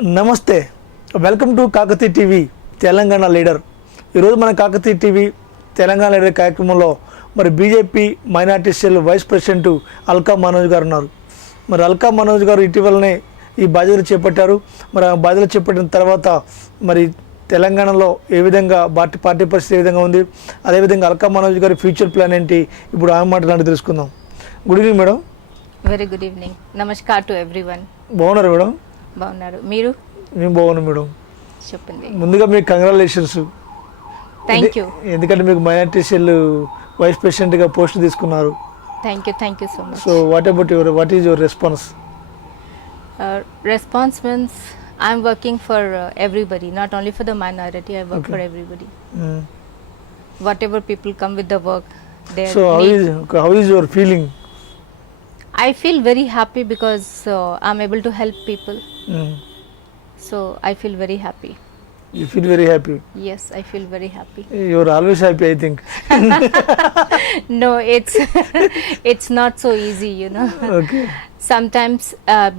నమస్తే, welcome to Kakati TV Telangana leader. ఈరోజు మన కాకతీ టీవీ తెలంగాణ లీడర్ కార్యక్రమంలో మరి BJP minority cell vice president Alka Manoj గారు ఉన్నారు. మరి అల్కా మనోజ్ గారు ఇటీవలనే ఈ బాధ్యతలు చేపట్టారు. మరి ఆ బాధ్యతలు చేపట్టిన తర్వాత మరి తెలంగాణలో ఏ విధంగా పార్టీ పరిస్థితి ఏ విధంగా ఉంది, అదేవిధంగా అల్కా మనోజ్ గారి ఫ్యూచర్ ప్లాన్ ఏంటి, ఇప్పుడు ఆమె మాట్లాడి తెలుసుకుందాం. Good evening madam. Very good evening. Namaskar to everyone. బాగున్నారు మేడం? బాగున్నారు, మీరు? మేము బాగున్నాం మేడం. చెప్పండి. ముందుగా మీకు కంగ్రాచులేషన్స్. Thank you. ఎందుకంటే మీకు మైనార్టీ సెల్ వైస్ ప్రెసిడెంట్గా పోస్ట్ తీసుకున్నారు. Thank you so much. So what is your response? Response means I'm working for everybody, not only for the minority. I work for everybody. Whatever people come with the work, so how is your feeling? I feel very happy because I'm able to help people. So I feel very happy. You feel very happy? Yes, I feel very happy. You're always happy, I think. No, it's not so easy, you know. Okay. Sometimes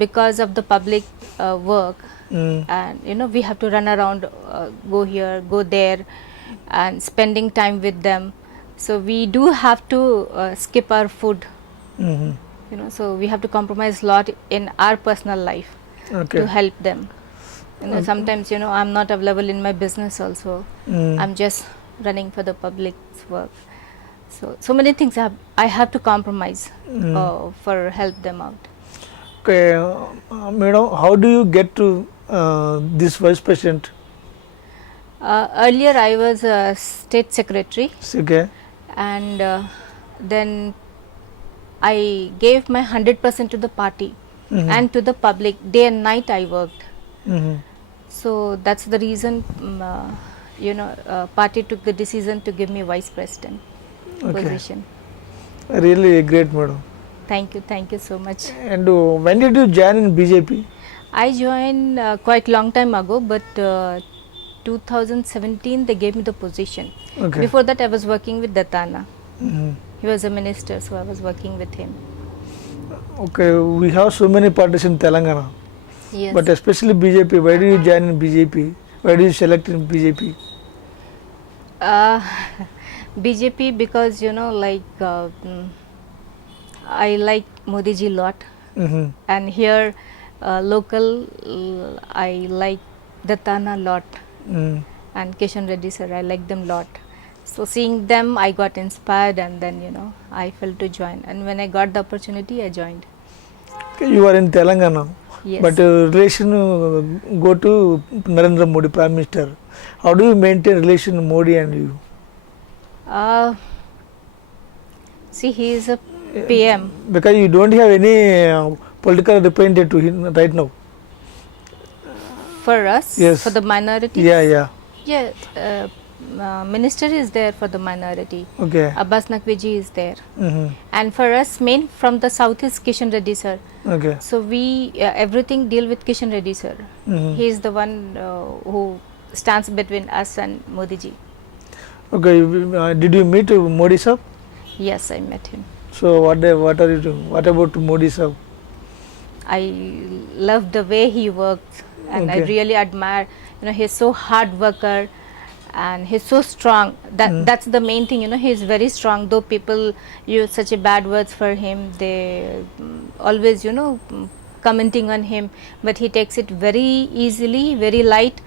because of the public work, and you know, we have to run around, go here, go there, and spending time with them. So we do have to skip our food. You know, so we have to compromise a lot in our personal life to help them. You know, sometimes, you know, I'm not available in my business also. I'm just running for the public's work. So many things I have to compromise for help them out. Okay, madam, how do you get to this vice president? Earlier I was a state secretary. Okay. And then I gave my 100% to the party and to the public. Day and night I worked. So that's the reason, you know, party took the decision to give me vice president position. Really great, madam. Thank you so much. And when did you join in BJP? I joined quite long time ago, but 2017 they gave me the position. Okay. Before that I was working with Dattana. He was a minister, so I was working with him. Okay, we have so many parties in Telangana. Yes. But especially BJP. Why did you join in BJP? Why did you select in BJP? BJP because, you know, like I like Modi ji lot, and here local I like Dattana lot, and Kishan Reddy sir, I like them lot. So seeing them I got inspired, and then, you know, I felt to join, and when I got the opportunity I joined. Okay, you are in Telangana. Yes. But relation go to Narendra Modi, Prime Minister. How do you maintain relation Modi and you? See, he is a PM. Because you don't have any political representative to him right now. For us, Yes. for the minority. Yeah. Minister is there for the minority. Okay. Abbas Naqvi ji is there. And for us, main from the south is Kishan Reddy sir. Okay. So we everything deal with Kishan Reddy sir. He is the one who stands between us and Modi ji. Okay. Did you meet Modi sir? Yes, I met him. So what are you doing? What about Modi sir? I love the way he works, and I Okay. really admire. You know, he's so hard worker, and he's so strong. That's the main thing. You know, he's very strong. Though people use such a bad words for him, they always, you know, commenting on him, but he takes it very easily, very light,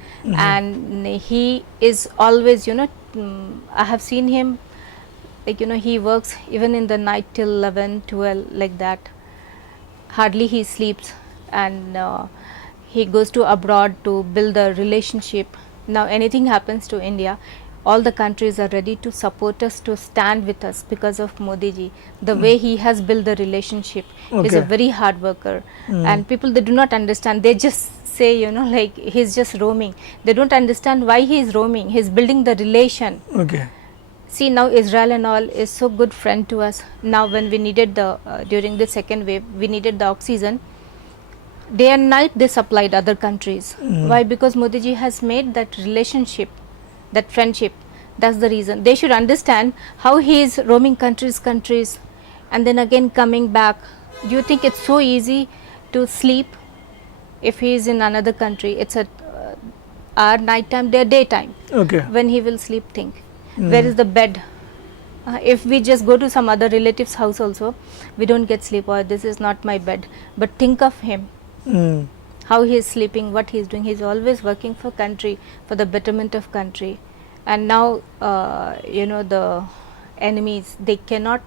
and he is always, you know, I have seen him, like, you know, he works even in the night till 11, 12, like that. Hardly he sleeps, and he goes to abroad to build a relationship. Now anything happens to India, all the countries are ready to support us, to stand with us because of Modi ji. The way he has built the relationship. He's a Okay. very hard worker, and people, they do not understand. They just say, you know, like, he's just roaming. They don't understand why he is roaming. He's building the relation. Okay. See, now Israel and all is so good friend to us. Now when we needed the during the second wave, we needed the oxygen. Day and night they supplied other countries. Why? Because Modi ji has made that relationship, that friendship. That's the reason. They should understand how he is roaming countries, and then again coming back. Do you think it's so easy to sleep If he is in another country, it's at our night time, their daytime. Okay. When he will sleep, think. Where is the bed? If we just go to some other relative's house also, we don't get sleep, or this is not my bed. But think of him, Mm. how he is sleeping, what he is doing. He is always working for country, for the betterment of country. And now, the enemies, they cannot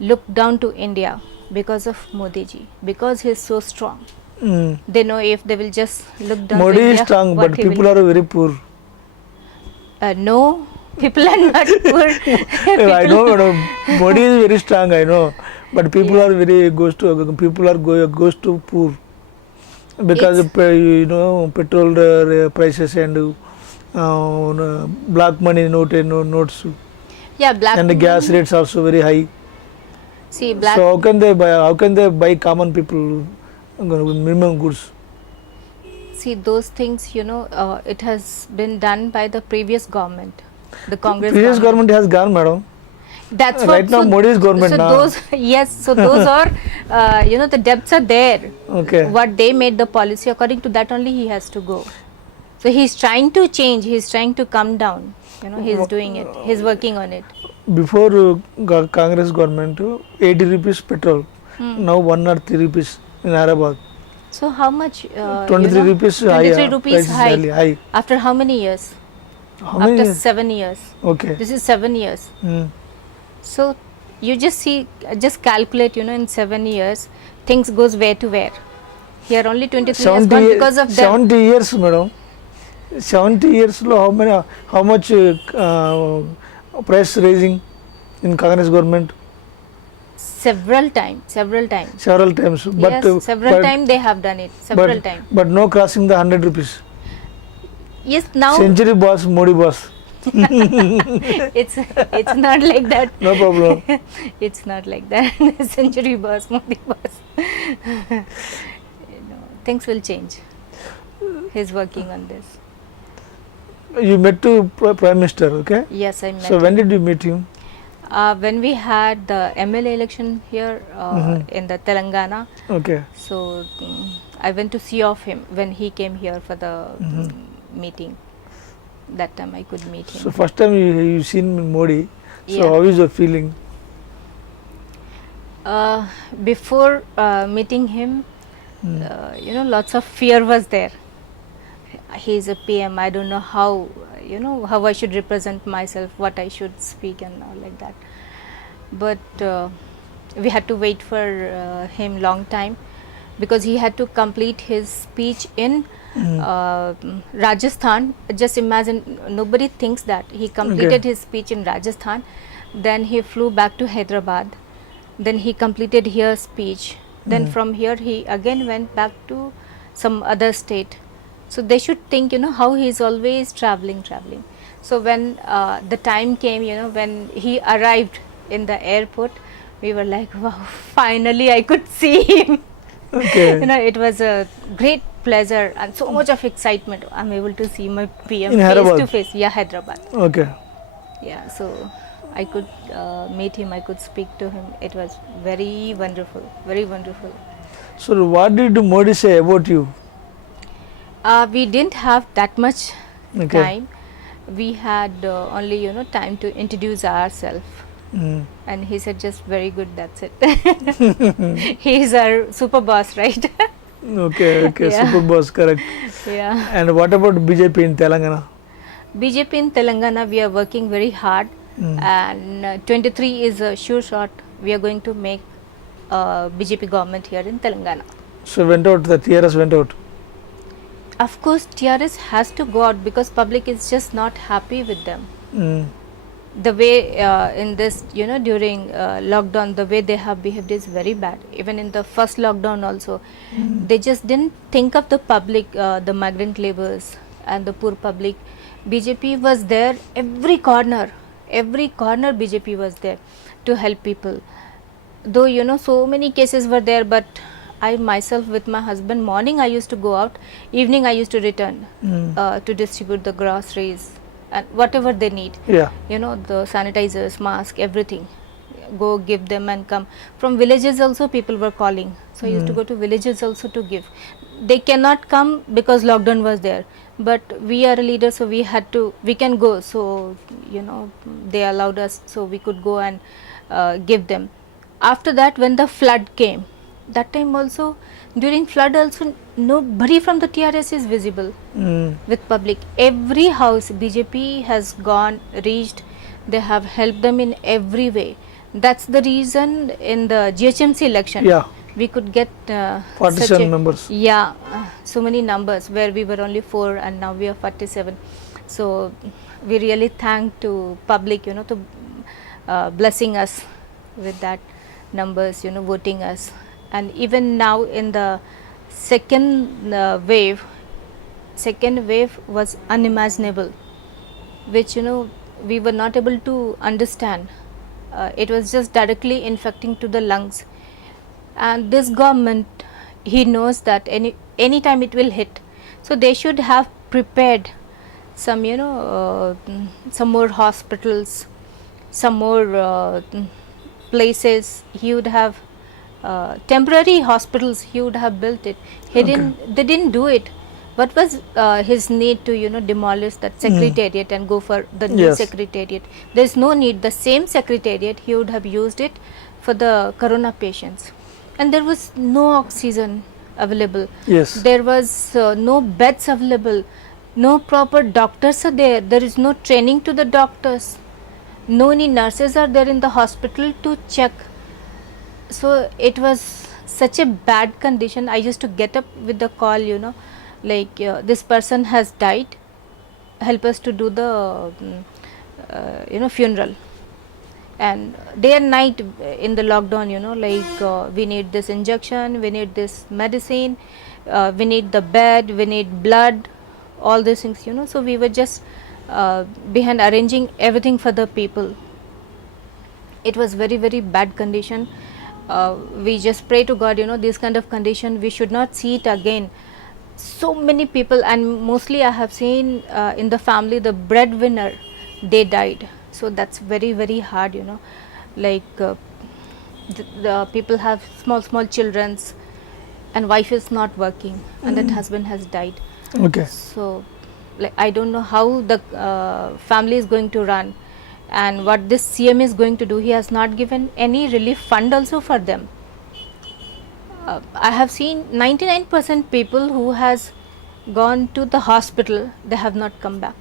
look down to India because of Modi ji, because he is so strong. Mm. They know if they will just look down Modi to is India, strong, what but he people will, are very poor. no, people are not poor. I know, madam. Modi is very strong. I know, but people are very goes to poor because It's- of, petrol prices and black money notes Yeah, black and the gas money. rates also very high. See, black. So how can they buy? How can they buy common people minimum goods? See, those things, it has been done by the previous government, the Congress Previous government has gone, madam. That's what. Right now, Modi's government So now. those, yes. So those are, the debts are there. Okay. What they made the policy, according to that only he has to go. So he's trying to change. He's trying to come down. He's doing it. He's working on it. Before Congress government, 80 rupees petrol. Now 103 rupees in Hyderabad. So how much? 23 rupees high. 23 rupees price is high. high. After how many years? How many? After 7 years. Okay. This is 7 years. Mm. So you just see, just calculate, in 7 years, things goes where to where. Here only 23 has gone because of them. 70 years, madam. 70 years lo how much price raising in Congress government? Several times. Several times. But Yes, several times they have done it. Several times. But no crossing the 100 rupees. Yes, now Century boss, Modi boss. it's not like that. No problem. It's not like that. Century boss, Modi boss. Things will change. He's working on this. You met to Prime Minister, okay? Yes, I met. So when did you meet him? When we had the MLA election here in the Telangana, Okay. so I went to see of him when he came here for the meeting. That time I could meet him. So first time you seen Modi. So Yeah. how is your feeling? Before meeting him, lots of fear was there. He is a PM. I don't know how, how I should represent myself, what I should speak and all like that. But we had to wait for him long time because he had to complete his speech in Rajasthan. Just imagine, nobody thinks that. He completed his speech in Rajasthan, then he flew back to Hyderabad, then he completed here speech, then from here he again went back to some other state. So they should think, how he is always traveling. So when the time came, when he arrived in the airport, we were like, wow, finally I could see him. Okay. It was a great pleasure and so much of excitement. I'm able to see my PM In face Hyderabad? to face. Yeah, Hyderabad. Okay. Yeah, so I could meet him, I could speak to him. It was very wonderful, very wonderful. So what did Modi say about you? We didn't have that much Okay. time. We had only, time to introduce ourselves. Mm. And he said, just very good, that's it. He is our super boss, right? Okay, Yeah. super boss, correct. Yeah. And what about BJP in Telangana? BJP in Telangana, we are working very hard. And 23 is a sure shot. We are going to make BJP government here in Telangana. So went out, the TRS went out. Of course, TRS has to go out because public is just not happy with them. Mm. The way in this, during lockdown, the way they have behaved is very bad. Even in the first lockdown also, they just didn't think of the public, the migrant laborers and the poor public. BJP was there every corner BJP was there to help people. Though, so many cases were there, but I myself with my husband, morning I used to go out, evening I used to return to distribute the groceries and whatever they need. Yeah. The sanitizers, mask, everything. go give them and come. From villages also people were calling, so I used to go to villages also to give. They cannot come because lockdown was there, but we are a leader, so we can go. So they allowed us, so we could go and give them. After that, when the flood came, that time also, during flood also, nobody from the TRS is visible with public. Every house BJP has gone, reached, they have helped them in every way. That's the reason in the GHMC election, we could get 47 members. Yeah, so many numbers, where we were only 4 and now we are 47. So we really thank to public, to blessing us with that numbers, voting us. And even now in the second wave was unimaginable, which we were not able to understand. It was just directly infecting to the lungs, and this government, he knows that any time it will hit, so they should have prepared some some more hospitals, some more places. He would have temporary hospitals, he would have built it. They didn't do it. What was his need to demolish that secretariat and go for the new secretariat? There is no need. The same secretariat, he would have used it for the corona patients, and there was no oxygen available. There was no beds available, no proper doctors are there. There is no training to the doctors, no any nurses are there in the hospital to check. So it was such a bad condition. I used to get up with the call, like this person has died, help us to do the funeral. And day and night in the lockdown, like we need this injection, we need this medicine, we need the bed, we need blood, all these things, so we were just behind arranging everything for the people. It was very, very bad condition. We just pray to God, this kind of condition we should not see it again. So many people, and mostly I have seen in the family, the breadwinner, they died. So that's very, very hard, like the people have small children, and wife is not working, and that husband has died. So like I don't know how the family is going to run, and what this CM is going to do. He has not given any relief fund also for them. I have seen 99% people who has gone to the hospital, they have not come back.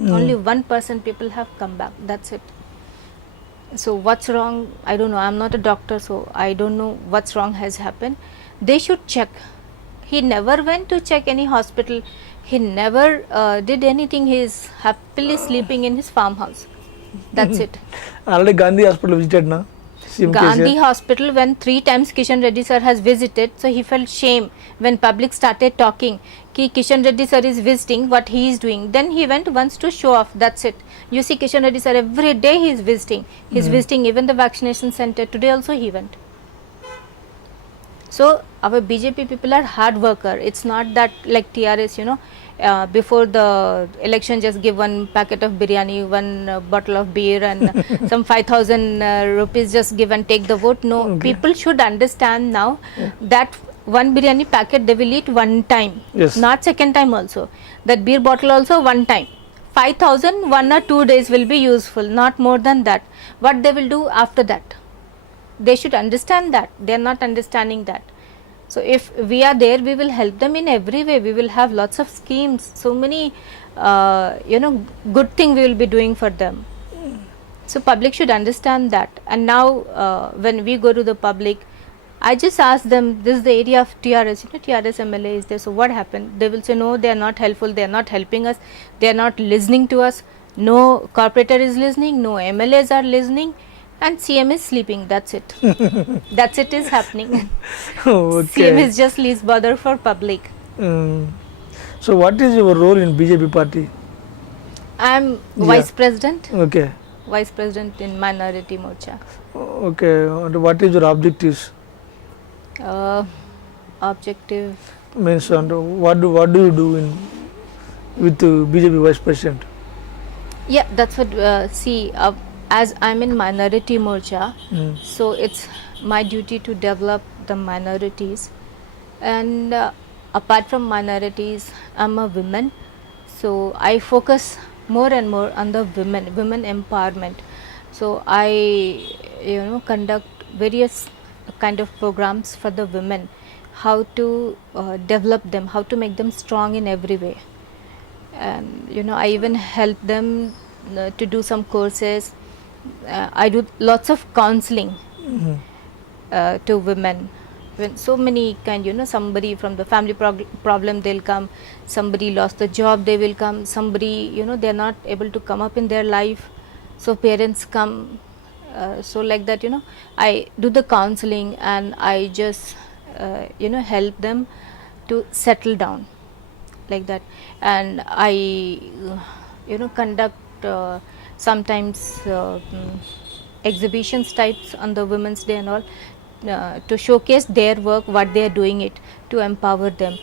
Only 1% people have come back, that's it. So what's wrong? I don't know. I'm not a doctor, so I don't know what's wrong has happened. They should check. He never went to check any hospital. He never did anything. He is happily sleeping in his farmhouse. That's it. Already Gandhi Hospital visited, na? Gandhi Hospital, when 3 times Kishan Reddy sir has visited, so he felt shame when public started talking ki Kishan Reddy sir is visiting, what he is doing. Then he went once to show off, that's it. You see Kishan Reddy sir every day he is visiting. He is visiting even the vaccination center. Today also he went. So our BJP people are hard worker. It's not that like TRS, before the election just give one packet of biryani, one bottle of beer and some 5,000 rupees just give and take the vote. No, people should understand now that one biryani packet they will eat one time, not second time also. That beer bottle also one time. 5,000 1 or 2 days will be useful, not more than that. What they will do after that? They should understand that. They are not understanding that. So if we are there, we will help them in every way. We will have lots of schemes, so many good thing we will be doing for them. So public should understand that. And now when we go to the public, I just ask them, this is the area of TRS, TRS MLA is there, so what happened? They will say, no, they are not helpful, they are not helping us, they are not listening to us, no corporator is listening, no MLAs are listening, and CM is sleeping, that's it. That's it is happening. CM is just least bother for public. So what is your role in BJP party? I am Vice President. Vice President in Minority Morcha. And what is your objectives? Objective means what do you do with BJP Vice President? Yeah, that's what, see, as I'm in minority morcha, Mm. so it's my duty to develop the minorities. And apart from minorities, I'm a woman, so I focus more and more on the women empowerment. So I, conduct various kind of programs for the women, how to develop them, how to make them strong in every way. And I even help them to do some courses. I do lots of counseling Mhm. to women. When so many kind, somebody from the family problem, they'll come. Somebody lost the job, they will come. Somebody, they're not able to come up in their life, so parents come. So like that, I do the counseling, and I just help them to settle down, like that. And I conduct sometimes exhibitions types on the women's day and all, to showcase their work, what they are doing it, to empower them.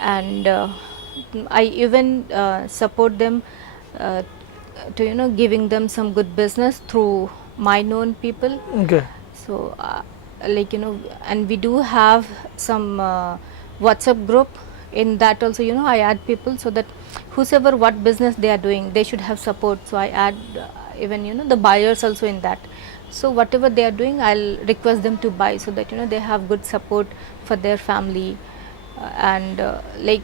And I even support them uh, to giving them some good business through my known people. Okay. So like, and we do have some WhatsApp group. In that also, I add people, so that whosoever what business they are doing, they should have support. So I add even the buyers also in that. So whatever they are doing, I'll request them to buy, so that they have good support for their family. And like,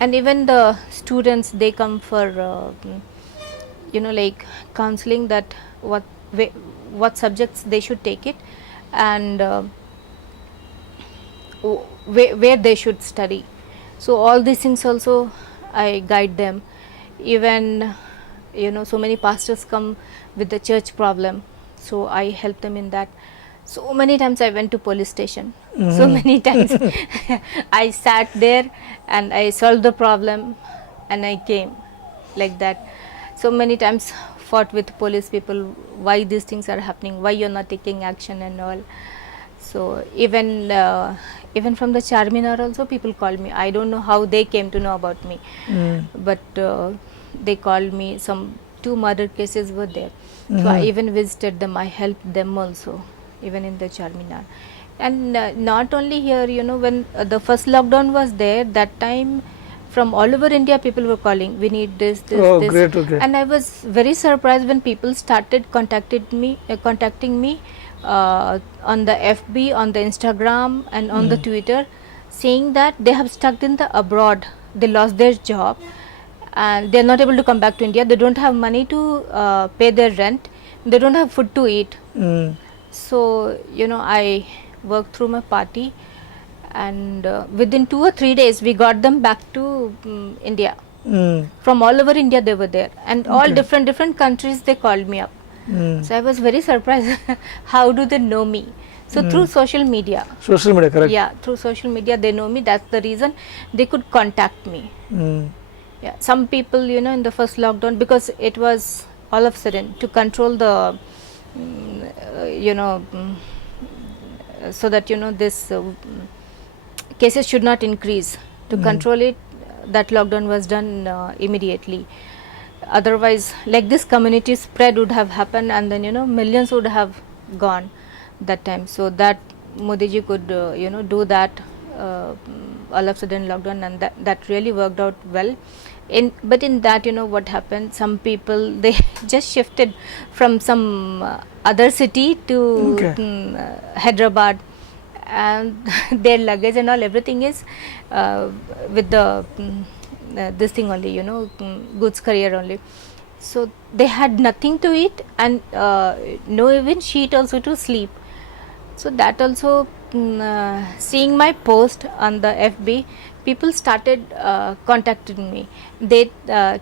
and even the students, they come for like counseling, that what subjects they should take it, and where they should study. So all these things also I guide them. Even so many pastors come with the church problem, so I help them in that. So many times I went to police station. So many times I sat there and I solved the problem, and I came, like that. So many times fought with police people, why these things are happening, why you're not taking action and all. So even from the Charminar also, people called me. I don't know how they came to know about me, but they called me. Some 2 murder cases were there, so I even visited them. I helped them also, even in the Charminar. And not only here, when the first lockdown was there, that time from all over India people were calling, we need this, Oh, this. great, okay. And I was very surprised when people started contacting me on the FB, on the Instagram, and on the Twitter, saying that they have stuck in the abroad, they lost their job, and they are not able to come back to India. They don't have money to pay their rent, they don't have food to eat. Mm. So I worked through my party, and within 2 or 3 days we got them back to India. Mm. From all over India they were there, and all Okay. different countries they called me up. Mm. So I was very surprised. How do they know me? So through social media. Social media, correct? Yeah, through social media they know me. That's the reason they could contact me. Mm. Yeah, some people, in the first lockdown, because it was all of a sudden to control the, so that this cases should not increase. To control it, that lockdown was done immediately. Otherwise, like this community spread would have happened, and then millions would have gone that time. So that Modi ji could do that all of a sudden lockdown, and that really worked out well. But in that, what happened, some people, they just shifted from some other city to Okay. Hyderabad, and their luggage and all, everything is with the this thing only, goods courier only. So they had nothing to eat, and no even sheet also to sleep. So that also, seeing my post on the FB, people started contacting me. They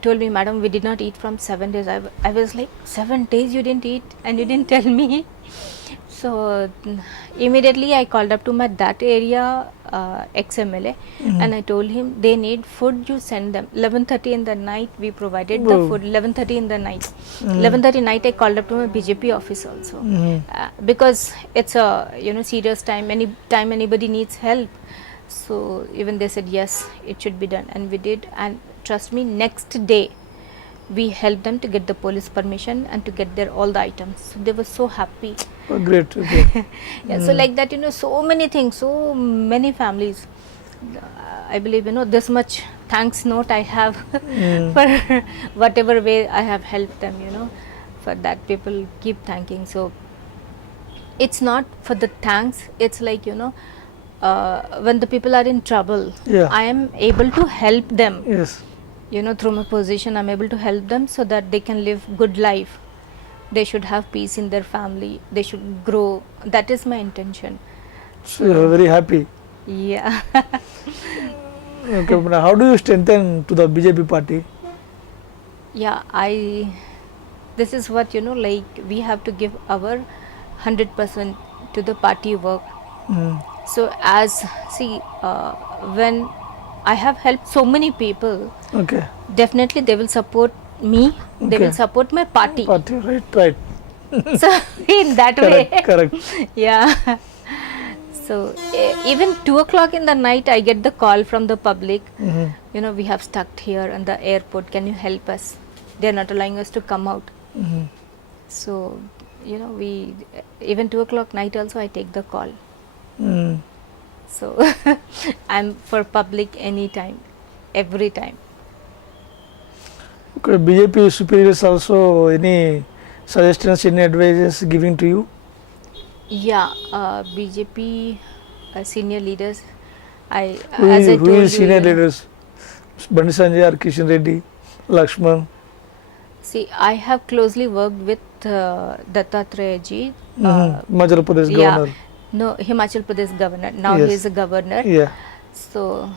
told me, "Madam, we did not eat from 7 days." I was like, 7 days you didn't eat and you didn't tell me. So immediately I called up to my that area ex-MLA, and I told him, they need food, you send them. 11:30 in the night we provided the Whoa. food. 11:30 in the night. 11:30 night I called up to my BJP office also, because it's a serious time. Any time anybody needs help, so even they said yes, it should be done, and we did. And trust me, next day we helped them to get the police permission and to get their all the items. So they were so happy. Oh, great. Okay. Yeah, so like that, so many things, so many families. I believe, this much thanks note I have for whatever way I have helped them, for that people keep thanking. So it's not for the thanks, it's like, when the people are in trouble, Yeah. I am able to help them, Yes. through my position, I'm able to help them so that they can live good life. They should have peace in their family, they should grow. That is my intention. So you are very happy. Yeah. Okay. But how do you strengthen to the BJP party? Yeah, this is what, like we have to give our 100% to the party work. Mm. So when I have helped so many people, Okay. definitely they will support me, they will Okay. support my party. Party, right. So in that way, Correct. yeah. So even 2 o'clock in the night, I get the call from the public. Mm-hmm. We have stuck here in the airport. Can you help us? They are not allowing us to come out. Mm-hmm. So we even 2 o'clock night also I take the call. Mm. So I'm for public anytime, every time. Okay. BJP superiors also any suggestions, any advices giving to you? Yeah, BJP senior leaders. Who As I is told you, senior leaders? Bandi Sanjay or Kishan Reddy, Lakshman? See, I have closely worked with Dattatreya ji. Madhya Pradesh governor. No, Himachal Pradesh governor. Now Yes. he is a governor. Yeah. So,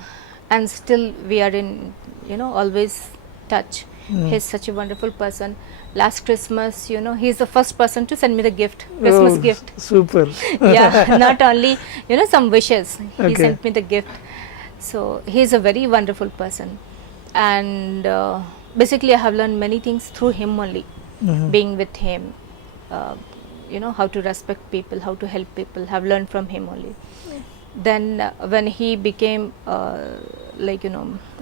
and still we are in, always touch. Mm. He's such a wonderful person. Last Christmas, he's the first person to send me the gift, Christmas Oh, gift. Super. Yeah, not only, some wishes. He Okay. sent me the gift. So, he's a very wonderful person. And basically, I have learned many things through him only, Mhm. being with him. How to respect people, how to help people, have learned from him only. Then when he became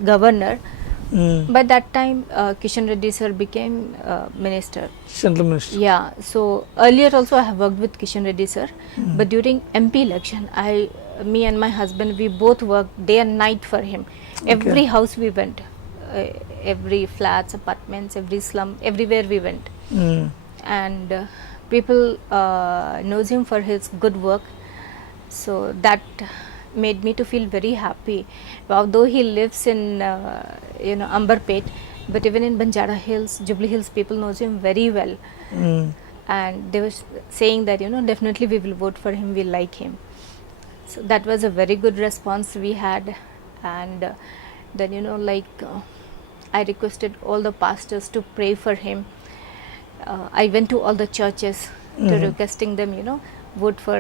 governor, Mm. by that time Kishan Reddy sir became minister. Central Minister. Yeah, so earlier also I have worked with Kishan Reddy sir, but during MP election, me and my husband, we both worked day and night for him. Every house we went, every flats, apartments, every slum, everywhere we went. Mm. And people knows him for his good work, so that made me to feel very happy. Although he lives in Amberpet, but even in Banjara Hills, Jubilee Hills, people knows him very well. Mm. And they were saying that definitely we will vote for him, we like him. So that was a very good response we had. And then I requested all the pastors to pray for him. I went to all the churches to requesting them vote for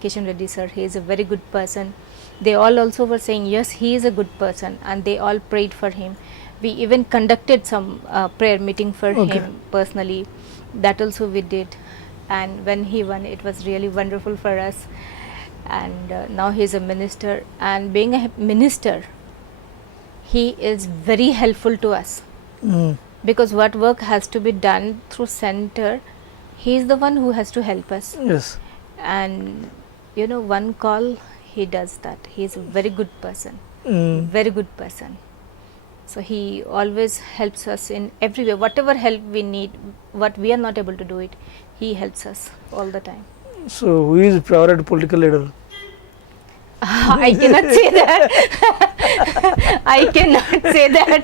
Kishan Reddy sir. He is a very good person. They all also were saying yes, he is a good person, and they all prayed for him. We even conducted some prayer meeting for him personally. That also we did. And when he won, it was really wonderful for us. And now he is a minister, and being a minister, he is very helpful to us. Mm. Because what work has to be done through center, he is the one who has to help us. Yes. And one call, he does that. He is a very good person. Mm. Very good person. So he always helps us in every way. Whatever help we need, what we are not able to do it, he helps us all the time. So who is favorite political leader? I cannot say that. I cannot say that.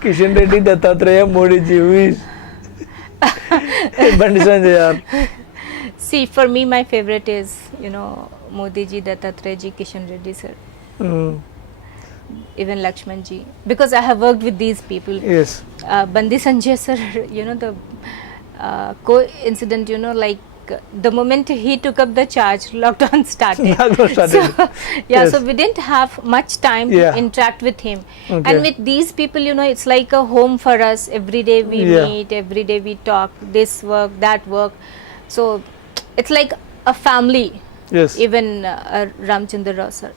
Kishan Reddy, Dattatreya, Modi ji, who is? Bandi Sanjay. See, for me, my favorite is, Modi ji, Dattatreya ji, Kishan Reddy sir, Mm. even Lakshman ji. Because I have worked with these people. Yes. Bandi Sanjay sir, the coincident, the moment he took up the charge, lockdown started. Lockdown started. So, Yes. so we didn't have much time Yeah. to interact with him. Okay. And with these people, it's like a home for us. Every day we Yeah. meet, every day we talk, this work, that work. So it's like a family. Yes. Even Ramchandra Rao sir,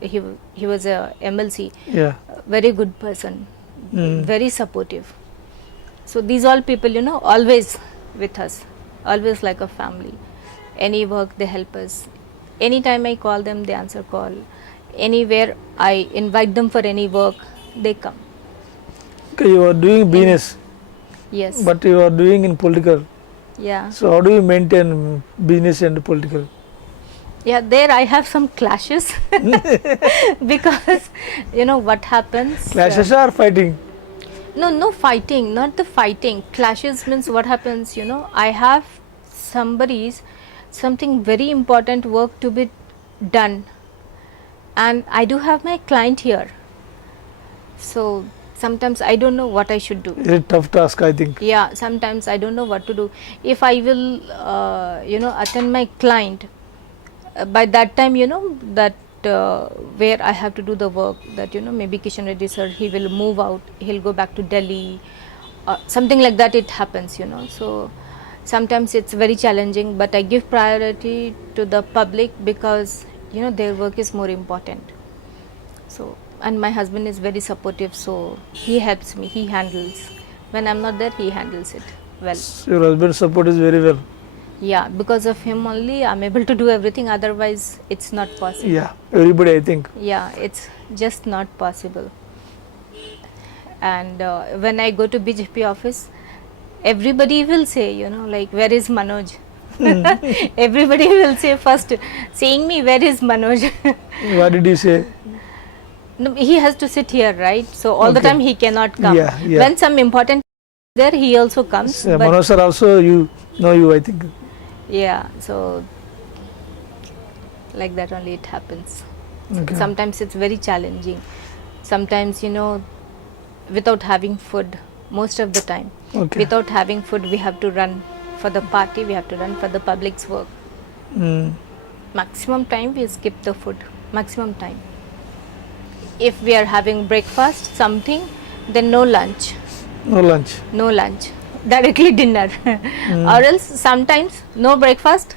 he was a MLC, Yeah. very good person, very supportive. So these all people, you know, always with us, always like a family. Any work, they help us. Anytime I call them, they answer call. Anywhere I invite them for any work, they come. Okay, you are doing business, Yes. but you are doing in political. Yeah. So how do you maintain business and political? Yeah, there I have some clashes because you know what happens. Clashes are fighting. No fighting, not the fighting. Clashes means what happens, you know, I have something very important work to be done, and I do have my client here. So sometimes I don't know what I should do. It's a tough task, I think. Yeah, sometimes I don't know what to do. If I will, you know, attend my client, by that time, you know, that where I have to do the work, that, you know, maybe Kishan Reddy sir, he will move out, he'll go back to Delhi, something like that it happens, you know. So sometimes it's very challenging, but I give priority to the public because, you know, their work is more important. So, and my husband is very supportive, so he helps me, he handles. When I'm not there, he handles it well. Your husband's support is very well. Yeah, because of him only I'm able to do everything, otherwise it's not possible. Yeah, everybody, I think. Yeah, it's just not possible. And when I go to BJP office, everybody will say, you know, like, where is Manoj? Everybody will say first, saying me, where is Manoj? What did you say? No, he has to sit here, right? So all the Okay. time he cannot come. Yeah, yeah. When some important there, he also comes. So, but Manoj sir also, you know you, I think. yeah, so like that only it happens. Okay. Sometimes it's very challenging. Sometimes, you know, without having food, most of the time, Okay. without having food, we have to run for the party, we have to run for the public's work. Mm. Maximum time we skip the food, maximum time. If we are having breakfast, something, then no lunch, No lunch. no lunch, directly dinner. Or else sometimes no breakfast,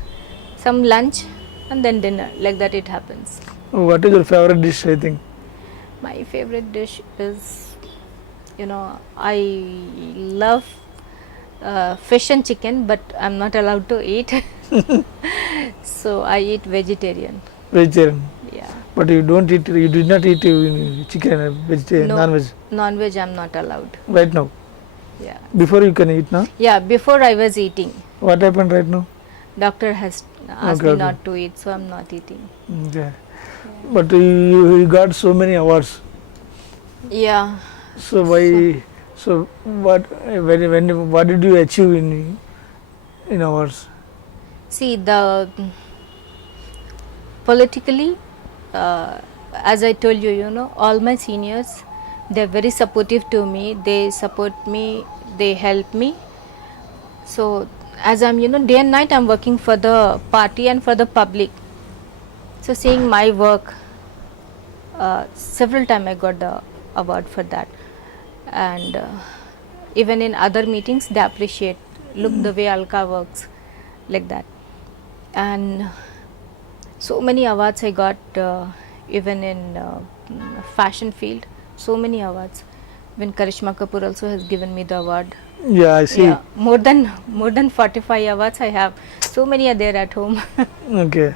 some lunch, and then dinner. Like that it happens. What is your favorite dish, I think? My favorite dish is, you know, I love fish and chicken, but I'm not allowed to eat. So I eat vegetarian. Vegetarian. Yeah. But you don't eat, you did not eat chicken and vegetarian, No. non-veg, Non-veg I'm not allowed. right now. Yeah. Before you can eat now. Yeah, before I was eating. What happened right now? Doctor has asked Okay, me okay. not to eat, so I'm not eating. Okay. But you got so many awards. Yeah. So why? So what? What did you achieve in awards? See, the politically, as I told you, you know, all my seniors, they're very supportive to me. They support me, they help me. So as I'm, you know, day and night I'm working for the party and for the public. So seeing my work, several times I got the award for that. And even in other meetings, they appreciate, look the way Alka works, like that. And so many awards I got, even in fashion field, so many awards. When Karishma Kapoor also has given me the award. Yeah, I see. Yeah, more than 45 awards I have. So many are there at home. Okay.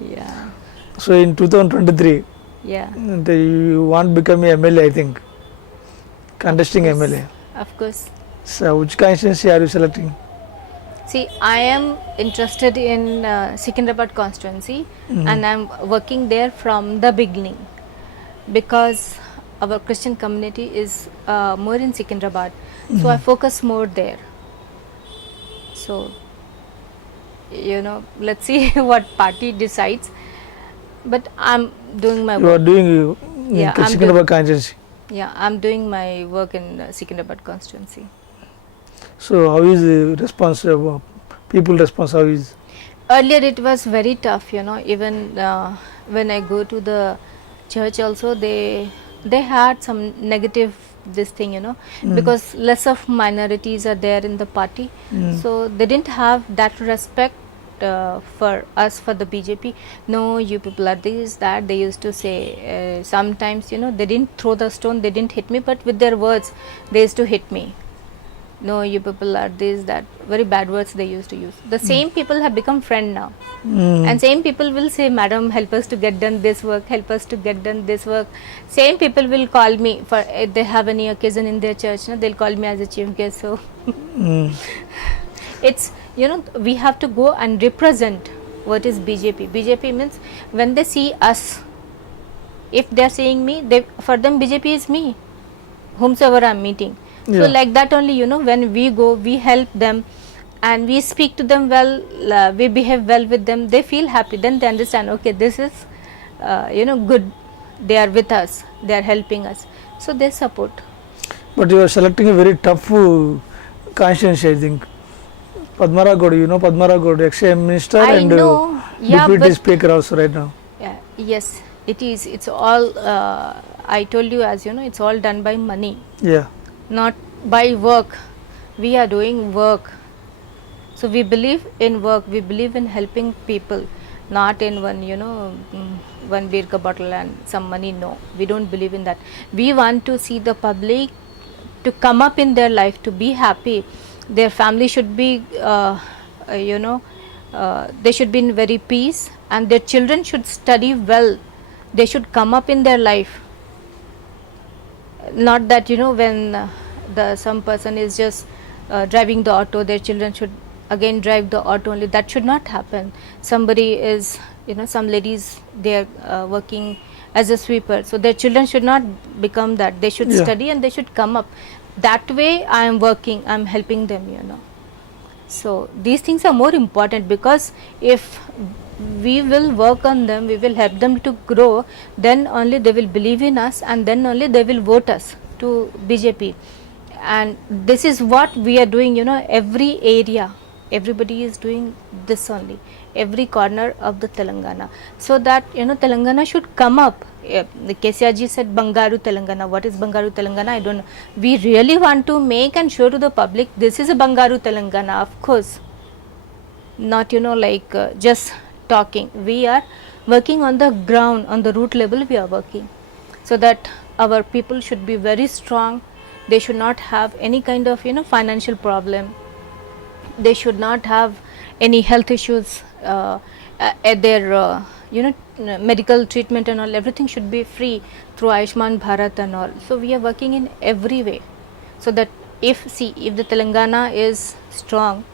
Yeah, So in 2023, yeah, you want to become a MLA, I think. Contesting Yes. MLA. of course. So which constituency are you selecting? See, I am interested in Secunderabad constituency, and I'm working there from the beginning because our Christian community is more in Secunderabad, so I focus more there. So, you know, let's see what party decides, but I'm doing my You are work. doing Yeah, I'm Secunderabad constituency. Yeah, I'm doing my work in Secunderabad constituency. So how is the response? People response? How is? Earlier it was very tough, you know, even when I go to the church also, they had some negative this thing, you know, because less of minorities are there in the party, so they didn't have that respect for us, for the BJP. No, you people are this, that. They used to say sometimes, you know, they didn't throw the stone, they didn't hit me, but with their words, they used to hit me. No, you people are this, that. Very bad words they used to use. The same people have become friend now. And same people will say, madam, help us to get done this work, help us to get done this work. Same people will call me for if they have any occasion in their church, no, they'll call me as a chief guest. So it's, you know, we have to go and represent what is BJP. BJP means when they see us, if they are seeing me, they, for them BJP is me, whomsoever I am meeting. Yeah. So like that only, you know, when we go, we help them and we speak to them well, we behave well with them, they feel happy, then they understand, okay, this is you know, good, they are with us, they are helping us, so they support. But you are selecting a very tough constituency, I think. Padmara Gaud, you know Padmara Gaud, ex-Minister Minister I and know, yeah, Deputy but Speaker also right now. yeah, yes, it is, it's all I told you, as you know, it's all done by money, Yeah. not by work. We are doing work, so we believe in work, we believe in helping people, not in one, you know, one beer ka bottle and some money. No, we don't believe in that. We want to see the public to come up in their life, to be happy, their family should be you know, they should be in very peace, and their children should study well, they should come up in their life. Not that, you know, when the some person is just driving the auto, their children should again drive the auto only. That should not happen. Somebody is, you know, some ladies, they are working as a sweeper, so their children should not become that. They should Yeah. study and they should come up. That way I am working, I am helping them, you know. So these things are more important, because if we will work on them, we will help them to grow, then only they will believe in us, and then only they will vote us to BJP. And this is what we are doing, you know, every area, everybody is doing this only, every corner of the Telangana, so that, you know, Telangana should come up. The KCR ji said Bangaru Telangana. What is Bangaru Telangana? I don't know. We really want to make and show to the public, this is a Bangaru Telangana, of course. Not, you know, like just talking. We are working on the ground, on the root level we are working, so that our people should be very strong. They should not have any kind of, you know, financial problem. They should not have any health issues at their you know, medical treatment and all. Everything should be free through Ayushman Bharat and all. So we are working in every way, so that if the Telangana is strong,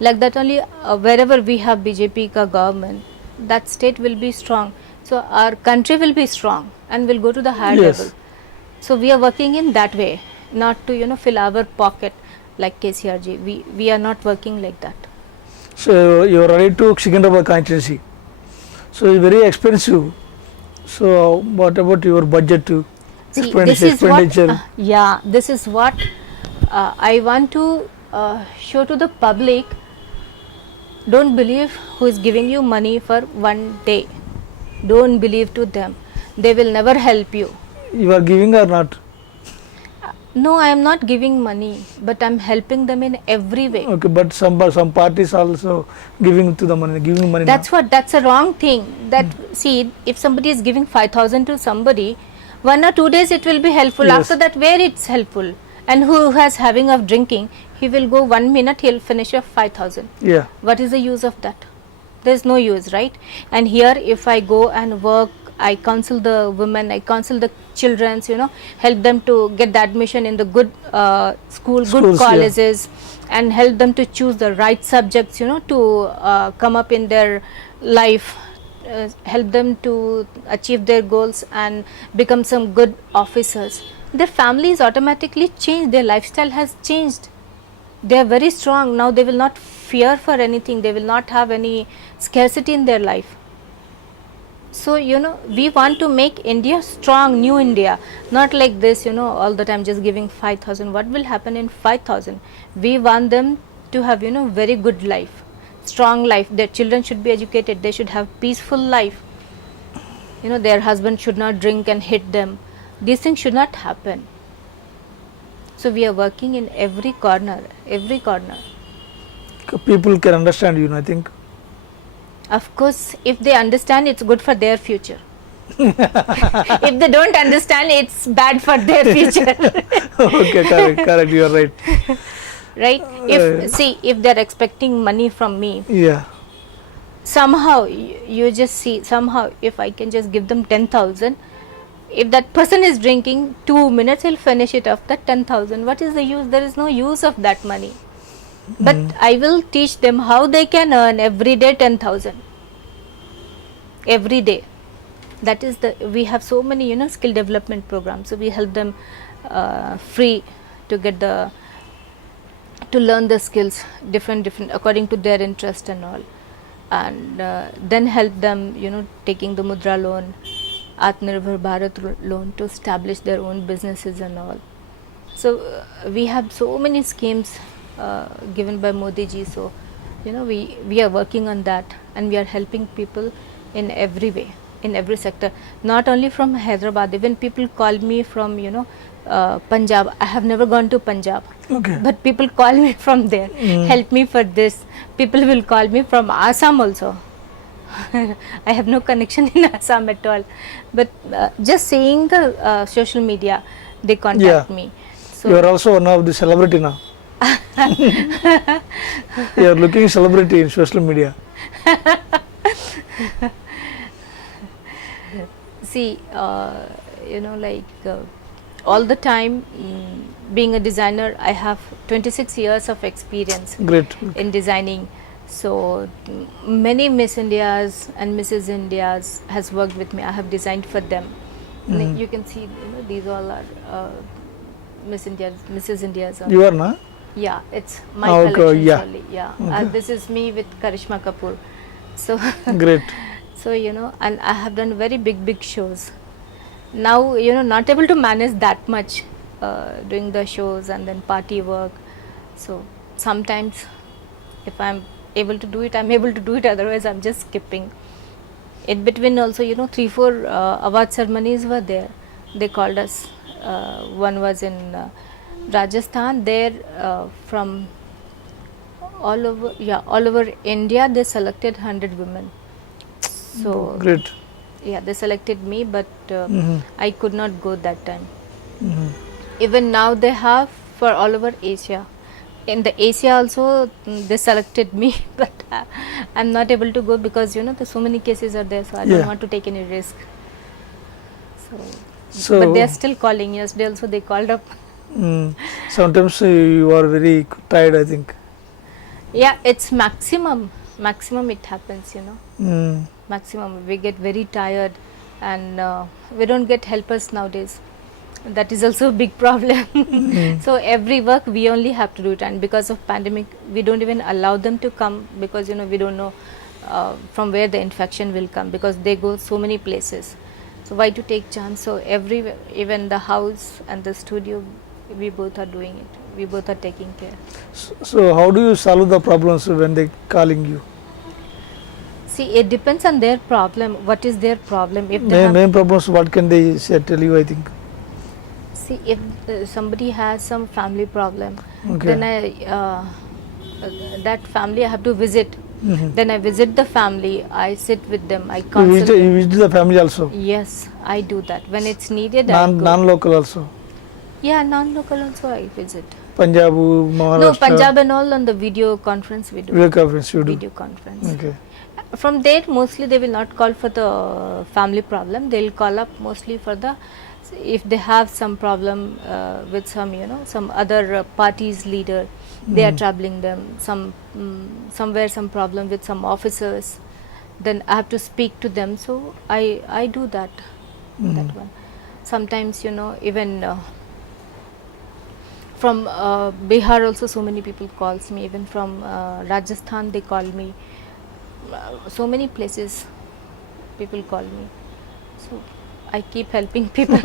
like that only wherever we have BJP ka government, that state will be strong, so our country will be strong and will go to the higher Yes. level. So we are working in that way, not to, you know, fill our pocket like KCR ji. We are not working like that. So you are ready to Secunderabad constituency. So it's very expensive. So what about your budget to See, this is expenditure? what yeah, this is what I want to show to the public. Don't believe who is giving you money for one day. Don't believe to them. They will never help you. You are giving or not? No, I am not giving money, but I am helping them in every way. Okay, but some parties also giving to the money, giving money. That's what, that's a wrong thing. That see, if somebody is giving 5,000 to somebody, 1 or 2 days it will be helpful. Yes. After that, where it's helpful? And who has having of drinking, he will go 1 minute, he'll finish off 5,000. Yeah. What is the use of that? There's no use, right? And here, if I go and work, I counsel the women, I counsel the children, you know, help them to get the admission in the good schools, good Schools, yeah. colleges, and help them to choose the right subjects, you know, to come up in their life, help them to achieve their goals and become some good officers. Their families automatically change, their lifestyle has changed. They are very strong now. They will not fear for anything, they will not have any scarcity in their life. So, you know, we want to make India strong, new India, not like this, you know, all the time just giving 5,000. What will happen in 5,000? We want them to have, you know, very good life, strong life. Their children should be educated, they should have peaceful life. You know, their husband should not drink and hit them. These things should not happen. So we are working in every corner, every corner. People can understand you, I think. Of course, if they understand, it's good for their future. If they don't understand, it's bad for their future. Okay, correct. You are right. Right? If they're expecting money from me, Yeah. somehow you just see, somehow if I can just give them 10,000, if that person is drinking 2 minutes, he'll finish it off, that 10,000. What is the use? There is no use of that money. But I will teach them how they can earn every day 10,000. Every day. That is we have so many, skill development programs. So we help them free to get to learn the skills different according to their interest and all. And then help them, taking the Mudra loan, Atmanirbhar Bharat loan to establish their own businesses and all. So we have so many schemes given by Modi ji. So we are working on that, and we are helping people in every way, in every sector. Not only from Hyderabad, even people call me from Punjab. I have never gone to Punjab, Okay. but people call me from there. Help me for this. People will call me from Assam also. I have no connection in Assam at all, but just seeing the social media, they contact me. So You are also one of the celebrity now. You are looking celebrity in social media. see, all the time, being a designer, I have 26 years of experience Great. in designing. So many Miss Indias and Mrs. Indias has worked with me. I have designed for them. You can see, these all are Miss Indias, Mrs. Indias. You are na? Yeah, it's my Okay, collection yeah. only. Yeah, Okay. this is me with Karishma Kapoor. So Great. so and I have done very big shows. Now not able to manage that much doing the shows and then party work. So sometimes if I'm able to do it, I'm able to do it. Otherwise, I'm just skipping. In between also, 3-4 award ceremonies were there. They called us. One was in Rajasthan. There from all over India, they selected 100 women. So Great. yeah, they selected me, but I could not go that time. Mhm. Even now they have for all over Asia. In the Asia also, they selected me, but I'm not able to go because there's so many cases are there, so I don't Yeah. want to take any risk. So, But they are still calling. Yesterday also they called up. sometimes you are very tired, I think. Yeah, it's maximum it happens, Mm. maximum. We get very tired, and we don't get helpers nowadays. That is also a big problem. So every work we only have to do it, and because of pandemic, we don't even allow them to come because we don't know from where the infection will come, because they go so many places. So why to take chance? So everywhere, even the house and the studio, we both are doing it. We both are taking care. So how do you solve the problems when they calling you? See, it depends on their problem. What is their problem? If they Main problems, what can they say, tell you, I think? see, if somebody has some family problem, Okay. then that family I have to visit. Mhm. Then I visit the family. I sit with them. I You counsel them. visit the family also? Yes, I do that. When it's needed, I go. Non-local also? Yeah, non-local also I visit. Punjab, Maharashtra? No, Punjab and all on the video conference we do. Video conference you do? Video conference. Okay. From there, mostly they will not call for the family problem. They will call up mostly for the, if they have some problem with some, some other party's leader, they are troubling them. Somewhere some problem with some officers, then I have to speak to them. So I do that, that one. Sometimes even from Bihar also so many people calls me. Even from Rajasthan they call me. So many places people call me. So I keep helping people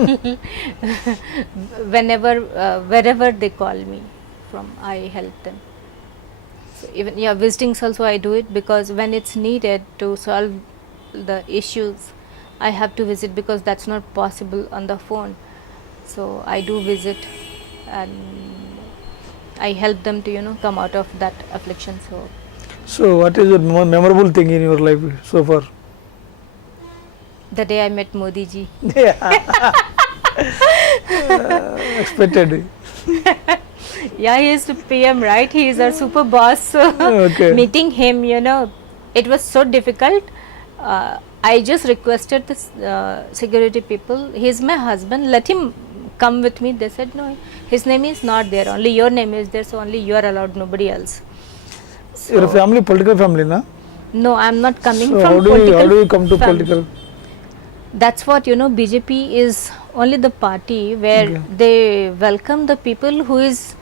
whenever wherever they call me from, I help them. So even visitings also I do it, because when it's needed to solve the issues, I have to visit, because that's not possible on the phone. So I do visit and I help them to come out of that affliction. So So what is your memorable thing in your life so far? The day I met Modi ji. Yeah. Expected. Yeah, he is the PM, right? He is our super boss. So Okay. meeting him, you know, it was so difficult. I just requested the security people, he is my husband, let him come with me. They said, no, his name is not there, only your name is there, so only you are allowed, nobody else. Your family, political family, na? No, I am not coming So from how do you come to family. political? That's what, you know, BJP is only the party where Okay. they welcome the people who is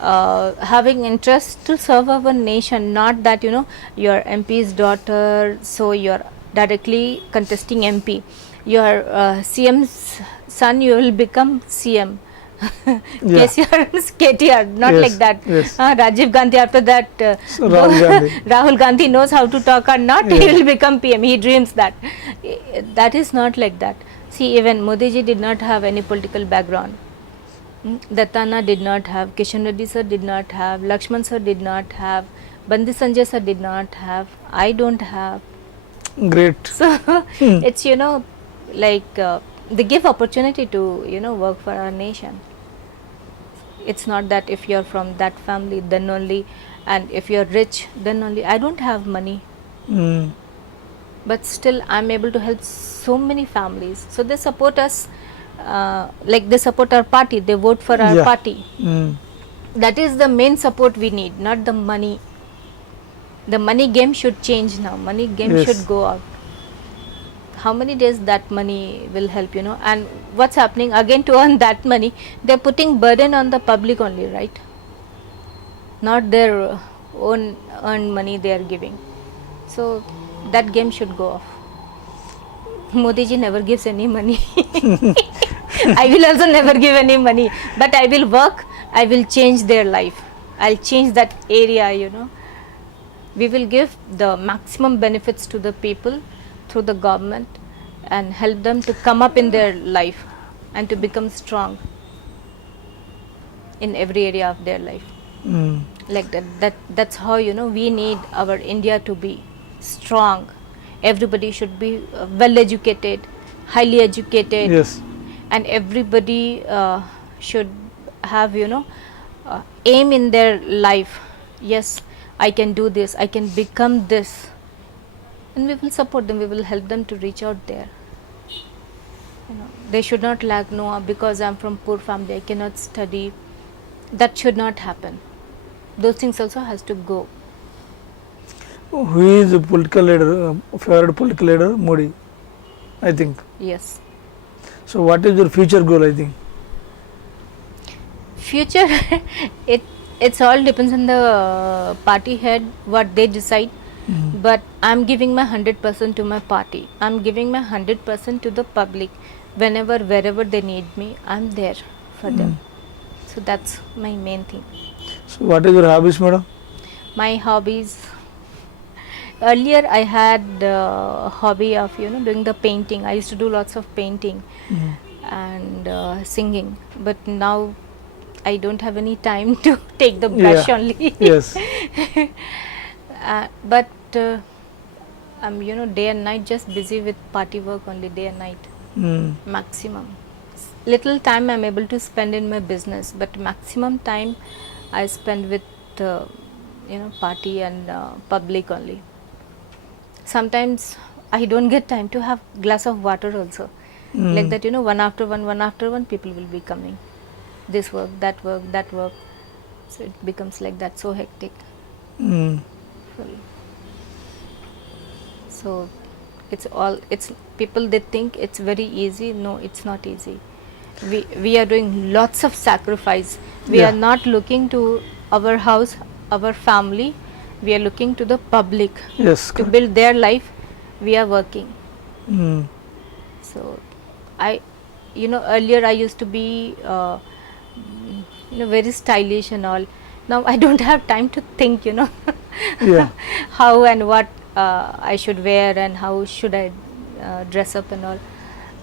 having interest to serve our nation, not that, you know, your MP's daughter, so you're directly contesting MP. Your CM's son, you will become CM. Yeah. KTR, not Yes, like that. yes. Rajiv Gandhi, after that, So Rahul Gandhi. Rahul Gandhi knows how to talk or not, he Yeah. will become PM. He dreams that. That is not like that. See, even Modi ji did not have any political background. Dattana did not have, Kishan Reddy sir did not have, Lakshman sir did not have, Bandi Sanjay sir did not have, I don't have. Great. So it's, you know, like they give opportunity to, you know, work for our nation. It's not that if you're from that family then only, and if you're rich then only. I don't have money, Mm. but still I'm able to help so many families. So they support us, like they support our party, they vote for our Yeah. party. Mm. That is the main support we need, not the money. The money game should change now. Money game Yes. should go out. How many days that money will help, you know? And what's happening again to earn that money? They're putting burden on the public only, right? Not their own earned money they are giving. So that game should go off. Modi ji never gives any money. I will also never give any money, but I will work, I will change their life. I'll change that area, you know. We will give the maximum benefits to the people through the government and help them to come up in their life and to become strong in every area of their life. Mm. Like that's how, you know, we need our India to be strong. Everybody should be well educated, highly educated. Yes. And everybody should have, you know, aim in their life. Yes, I can do this, I can become this, and we will support them, we will help them to reach out there. You know, they should not lack, no, because I'm from poor family I cannot study. That should not happen. Those things also has to go. Who is the political leader, favorite political leader? Modi, I think. Yes. So what is your future goal, I think? Future, it's all depends on the party head, what they decide. Mm. But I'm giving my 100% to my party. I'm giving my 100% to the public. Whenever, wherever they need me, I'm there for them. So that's my main thing. So what is your hobbies, madam? My hobbies. Earlier, I had hobby of, you know, doing the painting. I used to do lots of painting Mm. and singing. But now, I don't have any time to take the brush Yeah. only. Yes. But I'm, you know, day and night just busy with party work only, day and night. Mm. Maximum. Little time I'm able to spend in my business, but maximum time I spend with, you know, party and public only. Sometimes I don't get time to have glass of water also. Mm. Like that, you know, one after one people will be coming. This work, that work, that work. So it becomes like that, so hectic. Mm. So it's people, they think it's very easy. No, it's not easy. We are doing lots of sacrifice. We Yeah. are not looking to our house, our family. We are looking to the public Yes. to build their life. We are working. Mm. So you know, earlier I used to be you know, very stylish and all. Now I don't have time to think, you know, Yeah. how and what I should wear and how should I dress up and all.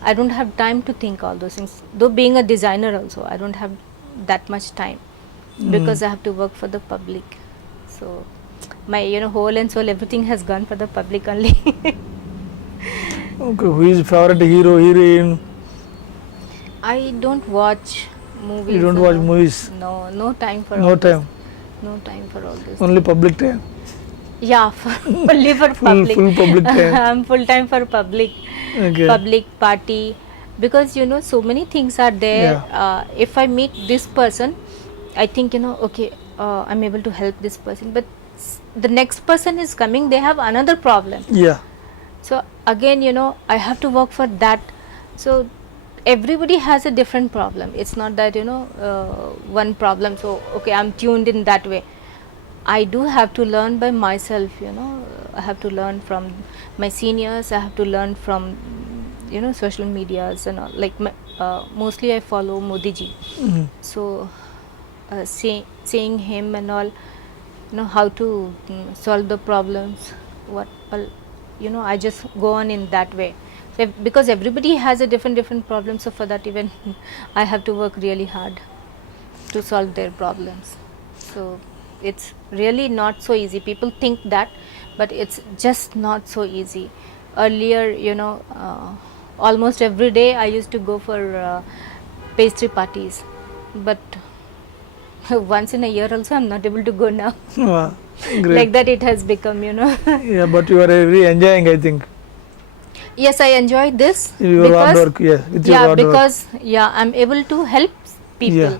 I don't have time to think all those things. Though being a designer also, I don't have that much time because I have to work for the public. So my whole and soul, everything has gone for the public only. Okay, who is favorite hero, heroine? I don't watch movies. You don't watch movies? No time for No all time. this. No time for all this. Only public time. Yeah, only for public. Full public time. I'm full time for public. Okay. Public party, because so many things are there. If I meet this person, I think okay, I'm able to help this person, but the next person is coming, they have another problem. Yeah. So again, I have to work for that. So everybody has a different problem. It's not that one problem. So okay, I'm tuned in that way. I do have to learn by myself. I have to learn from my seniors. I have to learn from social medias and all. Like mostly I follow Modi ji. Mhm. So seeing him and all, how to solve the problems. I just go on in that way. So because everybody has a different problem. So for that even I have to work really hard to solve their problems. So it's really not so easy. People think that, but it's just not so easy. Earlier, almost every day I used to go for pastry parties, but once in a year also I'm not able to go now. Wow. Great. Like that it has become. Yeah, but you are really enjoying, I think. Yes, I enjoy this Your hard work, yeah. With your hard work. because I'm able to help people. Yeah.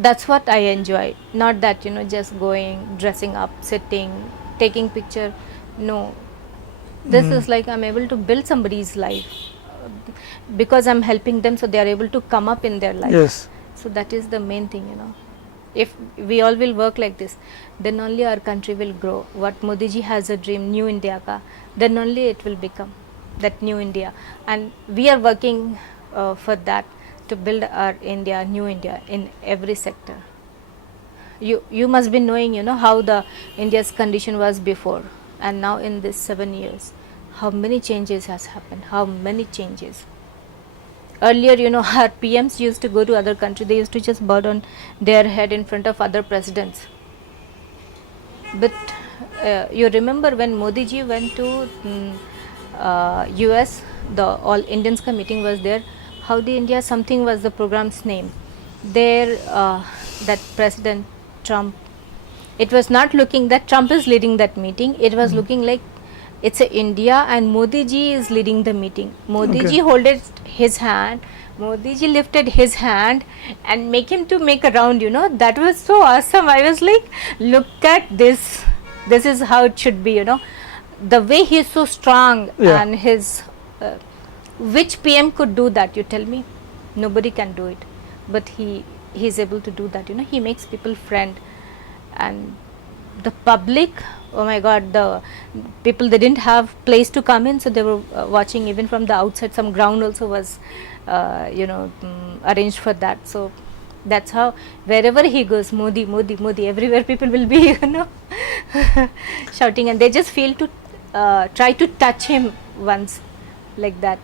That's what I enjoy. Not that just going, dressing up, sitting, taking picture. No, this is like I'm able to build somebody's life because I'm helping them, so they are able to come up in their life. Yes. So that is the main thing. If we all will work like this, then only our country will grow. What Modi ji has a dream, New India ka, then only it will become that New India. And we are working for that, to build our India, New India in every sector. You must be knowing, how the India's condition was before, and now in this 7 years, how many changes has happened, how many changes. Earlier, our PMs used to go to other country, they used to just bow down their head in front of other presidents. But you remember when Modi ji went to US, the All Indians meeting was there. How the India something was the program's name. There, that President Trump, it was not looking that Trump is leading that meeting. It was looking like it's a India and Modi ji is leading the meeting. Modi ji holded his hand. Modi ji lifted his hand and make him to make a round. That was so awesome. I was like, look at this. This is how it should be. The way he is so strong, and his which PM could do that? You tell me. Nobody can do it, but he is able to do that. He makes people friend, and the public, oh my God, the people, they didn't have place to come in, so they were watching even from the outside. Some ground also was arranged for that. So that's how wherever he goes, Modi, Modi, Modi, everywhere people will be shouting, and they just feel to try to touch him once, like that.